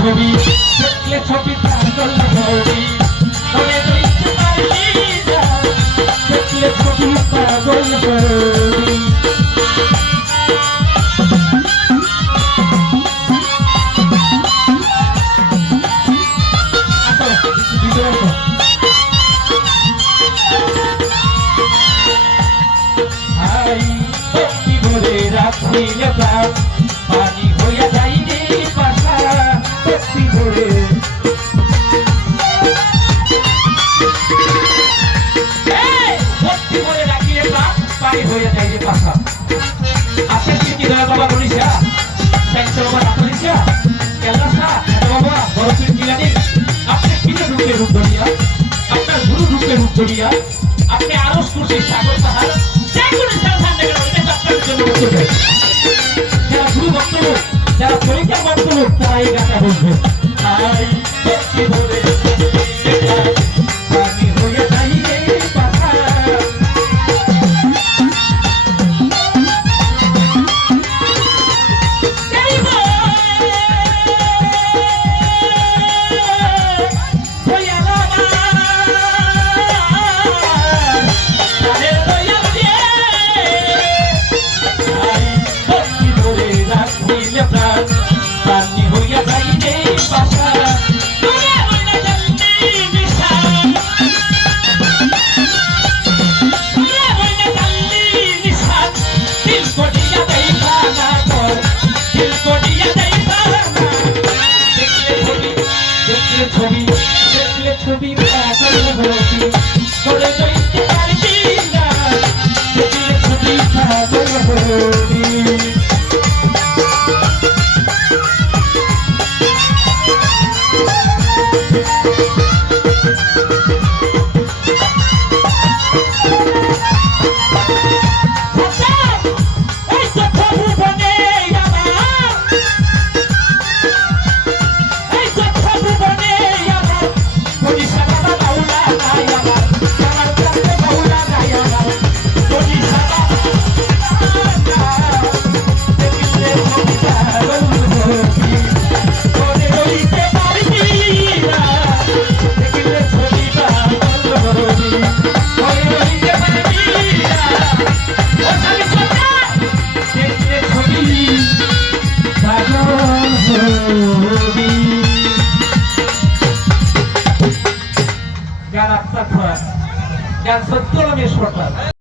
ছবি দেখলে ছবি পাগল হবি তবে দেখতে পারবি না দেখলে ছবি পাগল হবি রাখিলে প্রাণ পানি হইয়া যাই রে পাশা ভক্তি ভরে ভক্তি ভরে রাখিলে প্রাণ পানি হইয়া যাই রে পাশা আপনার কি দয়া বাবা বলিসা স্যাংশন বাবা রাখলিসা কেলাসা বাবা বরফির জিলানি আপনি কিনে রূপে রূপ ধরিয়া আপনার গুরু রূপে রূপ ধরিয়া আপনি আরো খুশি সাগর পাহাড় যাই করে সাবধান দেখেন ওইটা আপনার জন্য করবে যারা গুরু ভক্ত লোক যারা পরীক্ষা ভক্ত লোক তারা এই গানটা বলবে তাই ভক্তি বলে পানি হয়ে যাই রে পাখা ছবি দেখলে ছবি পাগল হবি তোরে দেখতে পারবি না দেখলে ছবি পাগল হবি গান আপনার গান সত্য রমেশ